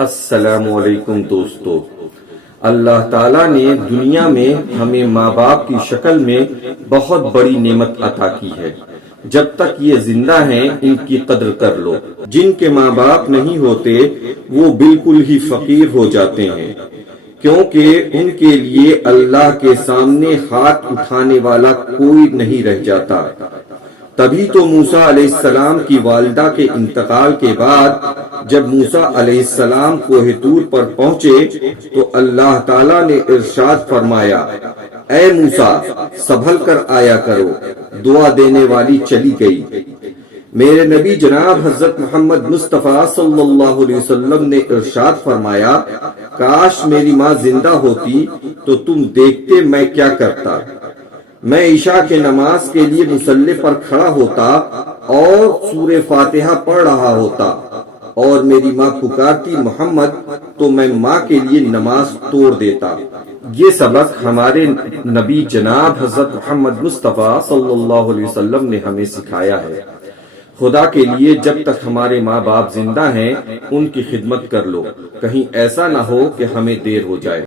السلام علیکم دوستو، اللہ تعالیٰ نے دنیا میں ہمیں ماں باپ کی شکل میں بہت بڑی نعمت عطا کی ہے۔ جب تک یہ زندہ ہیں ان کی قدر کر لو۔ جن کے ماں باپ نہیں ہوتے وہ بالکل ہی فقیر ہو جاتے ہیں، کیونکہ ان کے لیے اللہ کے سامنے ہاتھ اٹھانے والا کوئی نہیں رہ جاتا۔ تبھی تو موسیٰ علیہ السلام کی والدہ کے انتقال کے بعد جب موسیٰ علیہ السلام کوہ طور پر پہنچے تو اللہ تعالیٰ نے ارشاد فرمایا، اے موسیٰ سنبھل کر آیا کرو۔ دعا دینے والی چلی گئی۔ میرے نبی جناب حضرت محمد مصطفیٰ صلی اللہ علیہ وسلم نے ارشاد فرمایا، کاش میری ماں زندہ ہوتی تو تم دیکھتے میں کیا کرتا۔ میں عشاء کے نماز کے لیے مصلی پر کھڑا ہوتا اور سورہ فاتحہ پڑھ رہا ہوتا اور میری ماں پکارتی محمد تو میں ماں کے لیے نماز توڑ دیتا۔ یہ سبق ہمارے نبی جناب حضرت محمد مصطفیٰ صلی اللہ علیہ وسلم نے ہمیں سکھایا ہے۔ خدا کے لیے جب تک ہمارے ماں باپ زندہ ہیں ان کی خدمت کر لو، کہیں ایسا نہ ہو کہ ہمیں دیر ہو جائے۔